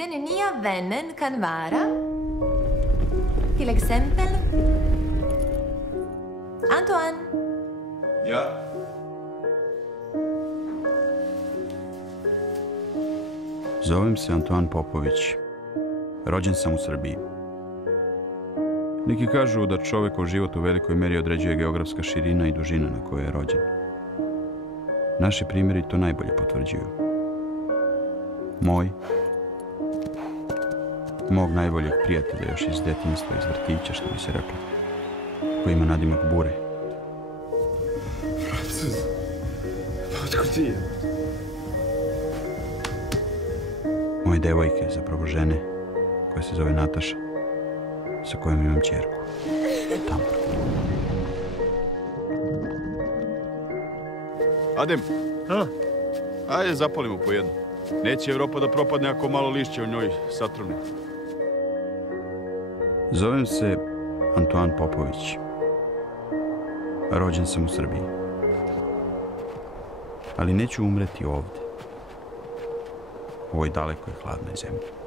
Den nya vännen kan vara till exempel Antoine. Ja. Zovem se Antoine Popović. Rođen sam u Srbiji. Neki kažu da čovekov život u velikoj meri određuje geografska širina i dužina na kojoj je rođen. Naši primjeri to najbolje potvrđuju. Mog najboljeg prijatelja još iz detinjstva, iz vrtića, što bi se reklo, koji ima nadimak Bure. Francuz, pa otko ti je? Moje devojke, zapravo žene, koja se zove Nataša, sa kojom imam ćerku. Tamo. Adem, ajde zapalimo po jednu. Neće Evropa da propadne ako malo lišća u njoj satrune. Zovem se Antoine Popović. Rođen sam u Srbiji. Ali neću umreti ovde, u ovoj dalekoj hladnoj zemlji.